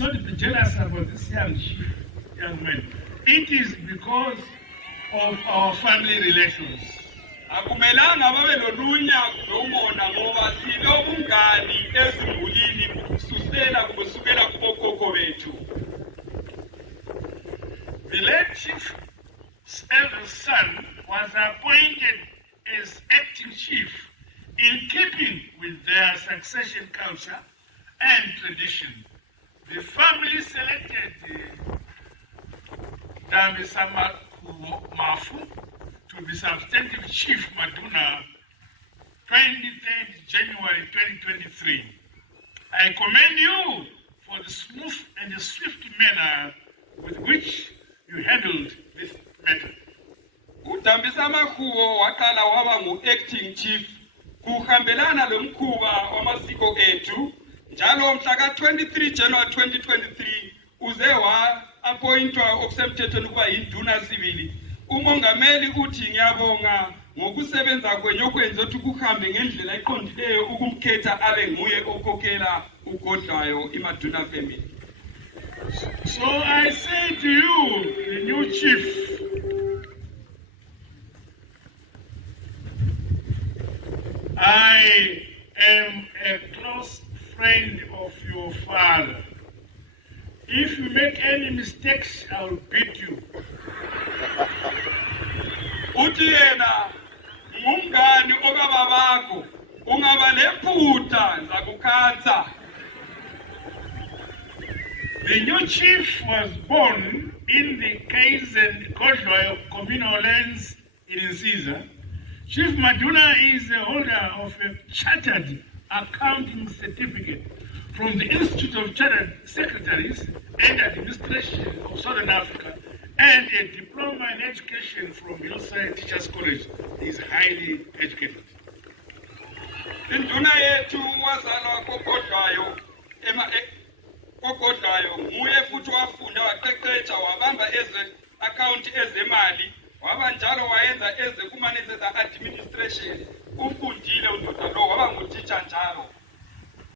not be jealous about this young man. It is because of our family relations. Akumelanga babe lolunya lomona ngoba silobungani ezimulini kusukela kubokhokho bethu. The late chief's eldest son was appointed as acting chief in keeping with their succession culture and tradition. The family selected uDambisamahubo Mafu to be substantive chief Maduna 23rd January 2023. I commend you for the smooth and the swift manner with which you handled this matter. uDambisamahubo waqala waba ngu-acting chief kuhambelana lomkhuba wamasiko ethu njalo mhla ka-23 January 2023 uze wa-appointwa okusemthethweni ukuba yinduna sibili. UMongameli uthi ngiyabonga ngokusebenza kwenye okwenza ukuthi kuhambe ngendlela eqondileyo ukumkhetha abe nguye okhokhela uGodlwayo iMaduna family. So I say to you, the new chief, I am a close friend of your father. If you make any mistakes, I will beat you. Uthi yena ngumngani okababakho ungaba lephutha ngizakukhatha. The new chief was born in the KwaZulu-Natal communal lands in Caesar. Chief Maduna is the holder of a chartered accounting certificate from the Institute of Chartered Secretaries and Administration of Southern Africa and a diploma in education from Hillside Teachers College. He is highly educated. Induna yethu wazalwa koGodlwayo koGodlwayo nguye futhi wafunda waqeqetsha wabamba account ezemali waba njalo wayenza kuma-managers administration ufundile undoda lo waba ngutitsha njalo